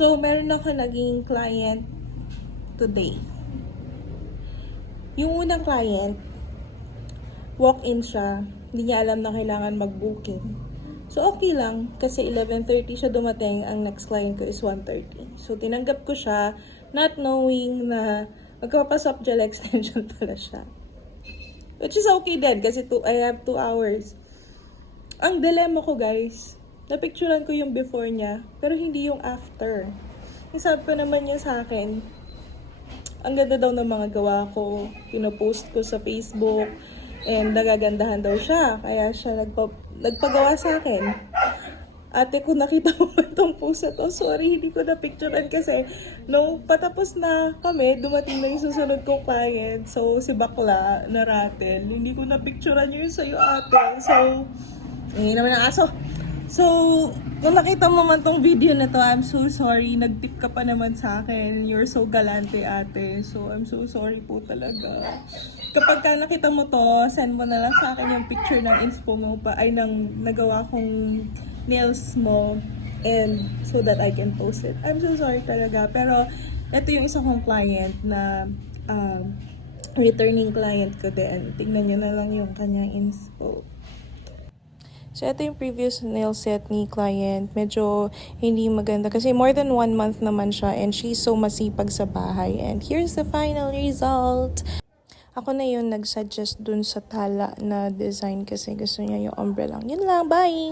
So, meron ako naging client today. Yung unang client, walk-in siya. Hindi niya alam na kailangan mag-booking. So, okay lang. Kasi 11:30 siya dumating. Ang next client ko is 1:30. So, tinanggap ko siya, not knowing na magkapasok gel extension pala siya. Which is okay din kasi I have 2 hours. Ang dilemma ko, guys, napicturean ko yung before niya, pero hindi yung after. Sabi pa naman niya sa akin, ang ganda daw ng mga gawa ko. Pinopost ko sa Facebook. And nagagandahan daw siya. Kaya siya nagpagawa sa akin. Ate, kung nakita mo itong post na to, sorry, hindi ko na-picturean kasi nung patapos na kami, dumating na yung susunod kong client. So, si Bakla na Ratel. Hindi ko na-picturean yun sa'yo, ate. So, naman ang aso. So, kung nakita mo man tong video na to, I'm so sorry. Nag-tip ka pa naman sa akin. You're so galante, ate. So, I'm so sorry po talaga. Kapag ka nakita mo to, send mo na lang sa akin yung picture ng inspo mo pa, ay ng nagawa kong nails mo, and so that I can post it. I'm so sorry talaga. Pero, ito yung isa kong client na returning client ko din. Tingnan nyo na lang yung kanyang inspo. So, ito yung previous nail set ni client. Medyo hindi maganda kasi more than 1 month naman siya and she's so masipag sa bahay. And here's the final result. Ako na yun nag-suggest dun sa tala na design kasi gusto niya yung umbrella. Yun lang, bye!